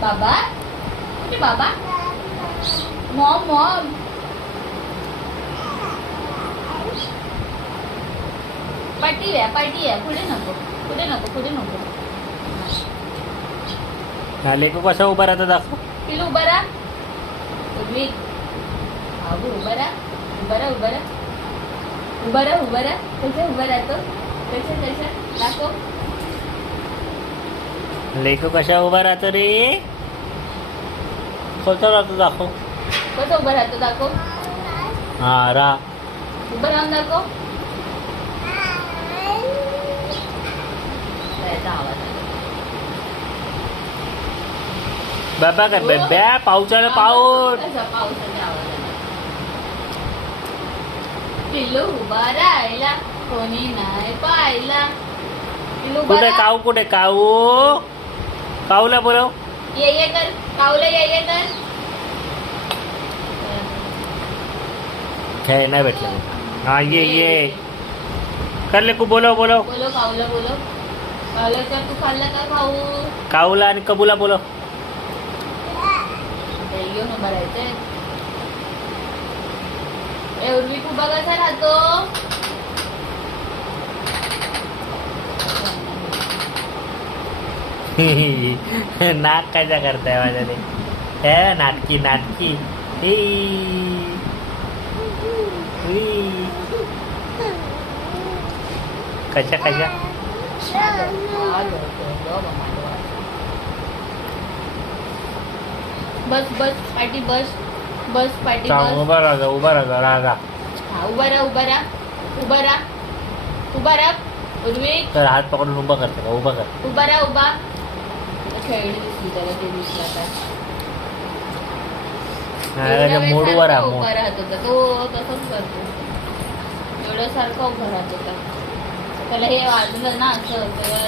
बाबा कुठे बाबा? Maugham Maugham. पाठी आहे पुढे नको पुढे नको. हा लेको कसा उभा राहतो दाखव. पिलू उभा राहा. उर्वी बाबू उभा राहा. कसे उभा राहतो? कसे दाखव. लेको कशा उभा राहतो रे. कसा राहतो दाखव. कसं उभा राहतो दाखव. हा रा उभं राहून दाखव. त्याचा आवाज आला. बाबा कर बेब्या पाऊस आला पाऊस. कसा पावसाचा आवाज आला. पिल्लू उभा राहिला कोणी नाही पाहिला. पिल्लू उभा कुठे राहा. काऊ कुठे काऊ. काऊला बोलव. ये कर कावलं ये कर. खेळ नाही भेटलं. हा ये कर लेकू बोलव बोलो कावलं बोलो. कावलं तर तू खाल्लं का खाऊ. काऊला आणि कबूला बोलव. घेऊन उभा राहायचंय. उर्वी खूप कसा राहतो. नाक कशा करताय माझ्याने. हे नाटकी कशा बस पाठी बस पाठी सांग. बस. उभा राहा राहा. हा उभा राहा. उर्वी तर हात पकडून उभा करते का. उभा कर. उभा. खेळणी दिसली त्याला ते दिसला काय. मोडवर राहा उभा राहत होता तो. तसंच करतो. एवढं सारखं उभा राहत होता. त्याला हे वाजलं ना असं.